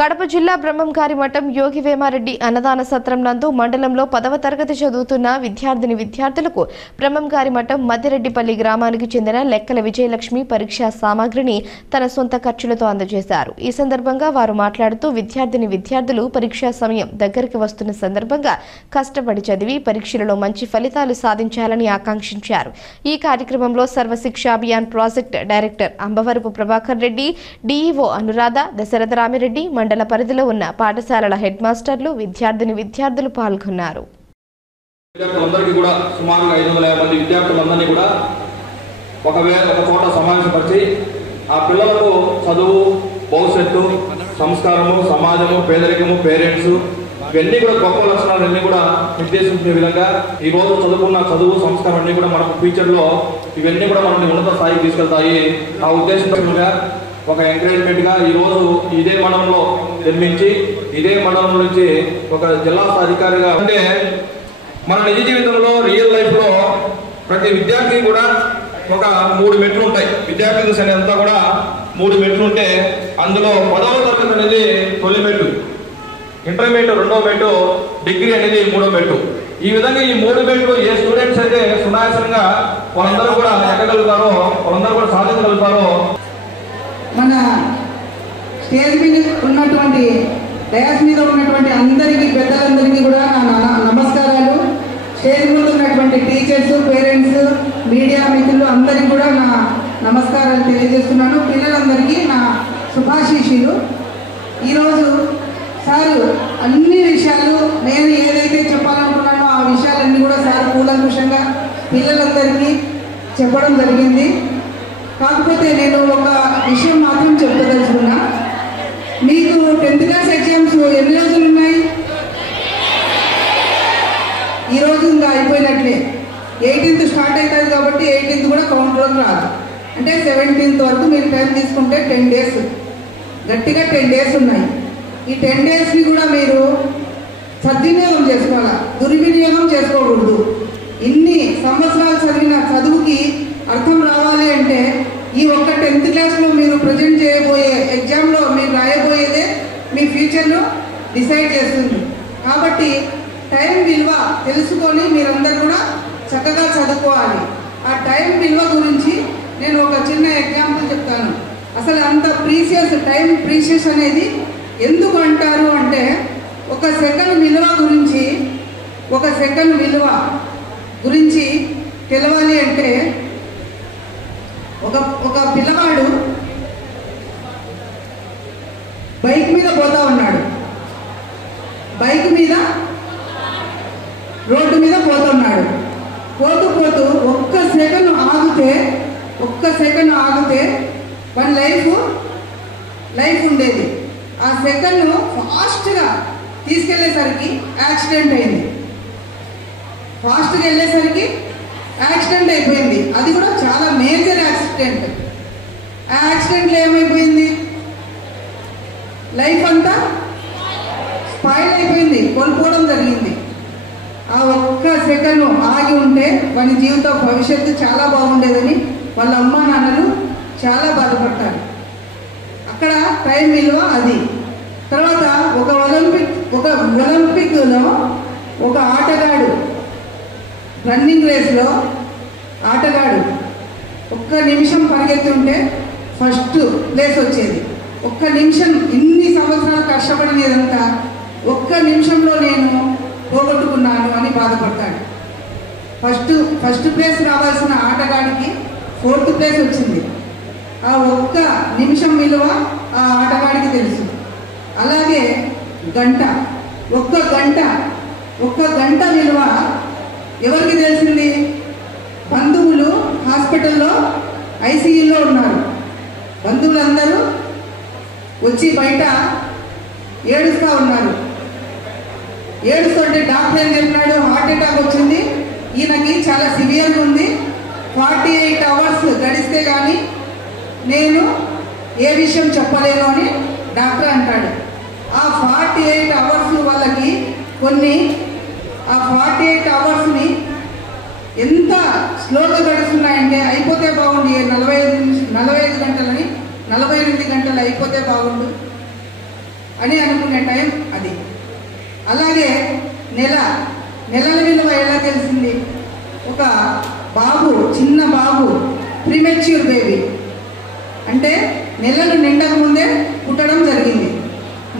కడప జిల్లా బ్రహ్మంగారి మఠం యోగి వేమారెడ్డి అన్నదాన సత్రం నందు మండలంలో 10వ తరగతి చదువుతున్న విద్యార్థులకు బ్రహ్మంగారి మఠం మధ్యరెడ్డిపల్లి గ్రామానికి చెందిన లెక్కల విజయలక్ష్మి పరీక్షా సామాగ్రిని తన సొంత ఖర్చులతో అందజేశారు. ఈ సందర్భంగా వారు మాట్లాడుతూ విద్యార్థులు పరీక్షా సమయం దగ్గరికి వస్తున్న సందర్భంగా కష్టపడి చదివి పరీక్షలలో మంచి ఫలితాలు సాధించాలని ఆకాంక్షించారు. ఈ కార్యక్రమంలో Sarvashiksha Abhiyan project director Ambavarapu Prabhakar Reddy, DEO Anuradha, Dasharatha Ramireddy, మండల పరిధిలో ఉన్న పాఠశాలల హెడ్ మాస్టర్లు, విద్యార్థులు పాల్గొన్నారు. విద్యార్థులందరికీ కూడా సుమారుగా 550 మంది విద్యార్థులందరినీ కూడా ఒక చోట సమావేశపరిచి ఆ పిల్లలకు చదువు, భవిష్యత్తు, సంస్కారము, సమాజము, పేదరికము, పేరెంట్స్ ఇవన్నీ కూడా గొప్ప లక్షణాలన్నీ కూడా నిర్దేశించే విధంగా ఈ రోజు చదువుకున్న చదువు, సంస్కారం అన్నీ కూడా మనకు ఫ్యూచర్లో ఇవన్నీ కూడా మనల్ని ఉన్నత స్థాయికి తీసుకెళ్తాయి. ఆ ఉద్దేశంగా ఒక ఎంకరేజ్మెంట్ గా ఈ రోజు ఇదే మండలంలో నిర్మించి ఇదే మండలం నుంచి ఒక జిల్లా అధికారిగా అంటే మన నిజ జీవితంలో రియల్ లైఫ్ లో ప్రతి విద్యార్థికి కూడా ఒక 3 మెట్లు ఉంటాయి. విద్యార్థి దశ అంతా కూడా 3 మెట్లు ఉంటే అందులో 10వ తరగతి అనేది తొలి మెట్టు, ఇంటర్మీడియట్ 2వ మెట్టు, డిగ్రీ అనేది 3వ మెట్టు. ఈ విధంగా ఈ 3 మెట్లు ఏ స్టూడెంట్స్ అయితే సునాయాసంగా వాళ్ళందరూ కూడా ఎక్కగలుగుతారో, వాళ్ళందరూ కూడా సాధించగలుగుతారో. మన స్టేజ్ మీద ఉన్నటువంటి డయాస్ మీద ఉన్నటువంటి అందరికీ, పెద్దలందరికీ కూడా నా నమస్కారాలు. స్టేజ్ ముందు ఉన్నటువంటి టీచర్స్, పేరెంట్స్, మీడియా మిత్రులు అందరికీ కూడా నా నమస్కారాలు తెలియజేస్తున్నాను. పిల్లలందరికీ నా శుభాశీస్సులు. ఈరోజు సారు అన్ని విషయాలు నేను ఏదైతే చెప్పాలనుకున్నానో ఆ విషయాలన్నీ కూడా సార్ కూలంకుషంగా పిల్లలందరికీ చెప్పడం జరిగింది. కాకపోతే నేను ఒక విషయం మాత్రం చెప్పదలుచుకున్నా. మీకు 10th క్లాస్ ఎగ్జామ్స్ ఎన్ని రోజులు ఉన్నాయి? ఈరోజు ఇంకా అయిపోయినట్లే. 18th స్టార్ట్ అవుతుంది కాబట్టి 18th కూడా కౌంట్లోకి రాదు. అంటే 17th వరకు మీరు టైం తీసుకుంటే 10 డేస్, గట్టిగా 10 డేస్ ఉన్నాయి. ఈ 10 డేస్ని కూడా మీరు సద్వినియోగం చేసుకోవాలా, దుర్వినియోగం చేసుకోకూడదు. ఇన్ని సంవత్సరాలు చదివిన చదువుకి అర్థం రావాలి అంటే ఈ ఒక్క 10th క్లాస్లో మీరు ప్రజెంట్ చేయబోయే ఎగ్జామ్లో మీరు రాయబోయేదే మీ ఫ్యూచర్ను డిసైడ్ చేస్తుంది. కాబట్టి టైం విలువ తెలుసుకొని మీరందరూ కూడా చక్కగా చదువుకోవాలి. ఆ టైం విలువ గురించి నేను ఒక చిన్న ఎగ్జాంపుల్ చెప్తాను. అసలు అంత ప్రీషియస్ టైం, ప్రీషియస్ అనేది ఎందుకు అంటారు అంటే ఒక సెకండ్ విలువ గురించి తెలవాలి అంటే ఒక పిల్లవాడు బైక్ మీద పోతా ఉన్నాడు. బైక్ మీద రోడ్డు మీద పోతున్నాడు. పోతూ ఒక్క సెకండ్ ఆగితే వన్ లైఫ్ ఉండేది. ఆ సెకండ్ ఫాస్ట్గా తీసుకెళ్లేసరికి యాక్సిడెంట్ అయింది. ఫాస్ట్గా వెళ్ళేసరికి యాక్సిడెంట్ అయిపోయింది. అది కూడా చాలా మేజర్ యాక్సిడెంట్. ఆ యాక్సిడెంట్లో ఏమైపోయింది? లైఫ్ అంతా స్పాయిల్ అయిపోయింది, కోల్పోవడం జరిగింది. ఆ ఒక్క సెకండ్ ఆగి ఉంటే వాని జీవిత భవిష్యత్తు చాలా బాగుండేదని వాళ్ళ అమ్మా నాన్నలు చాలా బాధపడతారు. అక్కడ టైం విలువ అది. తర్వాత ఒక ఒలింపిక్లో ఒక ఆటగాడు, రన్నింగ్ రేస్లో ఆటగాడు ఒక్క నిమిషం పరిగెత్తుంటే ఫస్ట్ ప్లేస్ వచ్చేది. ఒక్క నిమిషం, ఇన్ని సంవత్సరాలు కష్టపడినదంతా ఒక్క నిమిషంలో నేను పోగొట్టుకున్నాను అని బాధపడతాడు. ఫస్ట్ ప్లేస్ రావాల్సిన ఆటగాడికి 4th ప్లేస్ వచ్చింది. ఆ ఒక్క నిమిషం విలువ ఆ ఆటగాడికి తెలుసు. అలాగే ఒక్క గంట విలువ ఎవరికి తెలిసింది? బంధువులు హాస్పిటల్లో ఐసీయూలో ఉన్నారు. బంధువులందరూ వచ్చి బయట ఏడుస్తూ ఉన్నారు. ఏడుస్తుంటే డాక్టర్ ఏం చెప్పినాడు? హార్ట్ అటాక్ వచ్చింది, ఈయనకి చాలా సివియర్గా ఉంది, 48 అవర్స్ గడిస్తే కానీ నేను ఏ విషయం చెప్పలేను అని డాక్టర్ అంటాడు. ఆ 48 అవర్స్ వాళ్ళకి ఆ 48 అవర్స్ని ఎంత స్లోగా గడుస్తున్నాయంటే అయిపోతే బాగుండి 45 గంటలని 48 గంటలు అయిపోతే బాగుండు. అని అనుకునే టైం అది. అలాగే నెలల విలువ ఎలా తెలిసింది? ఒక బాబు, చిన్న బాబు, ప్రీమెచ్యూర్ బేబీ అంటే నెలలు నిండక ముందే పుట్టడం జరిగింది.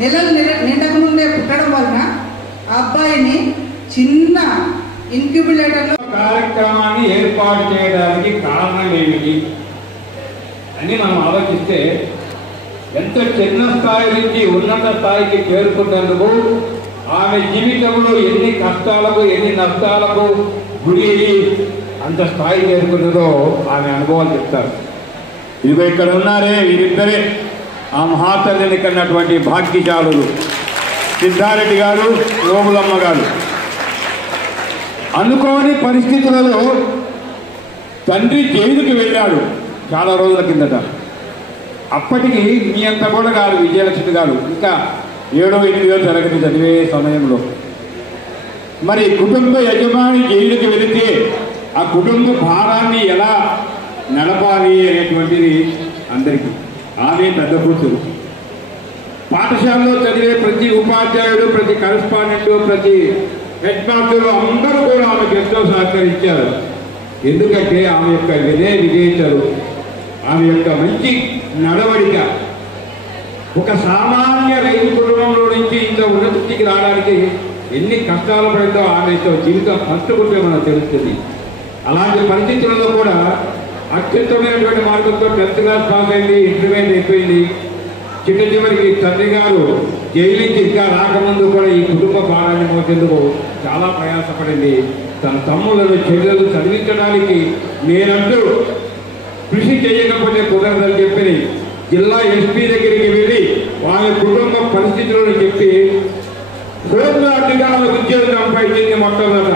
నెలలు నిండక ముందే పుట్టడం వలన ఆ అబ్బాయిని చిన్న ఇన్క్యుబులేటర్లో కార్యక్రమాన్ని ఏర్పాటు చేయడానికి కారణం ఏమిటి అని మనం ఆలోచిస్తే, ఎంత చిన్న స్థాయి నుంచి ఉన్నత స్థాయికి చేరుకున్నందుకు ఆమె జీవితంలో ఎన్ని కష్టాలకు ఎన్ని నష్టాలకు గురి అయ్యి అంత స్థాయి చేరుకున్నదో ఆమె అనుభవాలు చెప్తారు. ఇదిగో ఇక్కడ ఉన్నారే వీరిద్దరే ఆ మహాతల్లిని కన్నటువంటి భాగ్యశాలులు, సిద్ధారెడ్డి గారు, రోగులమ్మ గారు. అనుకోని పరిస్థితులలో తండ్రి జైలుకి వెళ్ళాడు చాలా రోజుల కిందట. అప్పటికి మీ అంత కూడా గారు విజయలక్ష్మి గారు ఇంకా 7వ 8వ తరగతి చదివే సమయంలో మరి కుటుంబ యజమాని జైలుకి వెళితే ఆ కుటుంబ భారాన్ని ఎలా నడపాలి అనేటువంటిది అందరికీ. ఆమె పెద్ద కూతురు. పాఠశాలలో చదివే ప్రతి ఉపాధ్యాయుడు, ప్రతి కరెస్పాండెంట్, ప్రతి హెడ్ మాస్టర్లు అందరూ కూడా ఆమెకు ఎంతో సహకరించారు. ఎందుకంటే ఆమె యొక్క విజేతలు, ఆమె యొక్క మంచి నడవడిక ఒక సామాన్య రైతు కుటుంబంలో నుంచి ఇంత ఉన్నతికి రావడానికి ఎన్ని కష్టాలు పడిందో ఆమె జీవితం పంచుకుంటే మనకు తెలుస్తుంది. అలాంటి పరిస్థితులలో కూడా అత్యుత్తమైనటువంటి మార్గంతో 10th క్లాస్ పాస్ అయింది, ఇంటర్మీడియట్ అయిపోయింది. చివరికి తండ్రి గారు జైలు నుంచి ఇంకా రాకముందు కూడా ఈ కుటుంబ భారాన్ని మోసేందుకు చాలా ప్రయాసపడింది. తన తమ్ములను చెల్లెలు చదివించడానికి నేనంటూ కృషి చేయకపోతే కుదరదని చెప్పి జిల్లా ఎస్పీ దగ్గరికి వెళ్ళి వాళ్ళ కుటుంబ పరిస్థితులను చెప్పి హోంగార్డుగా ఉద్యోగం సంపాదించింది మొట్టమొదట.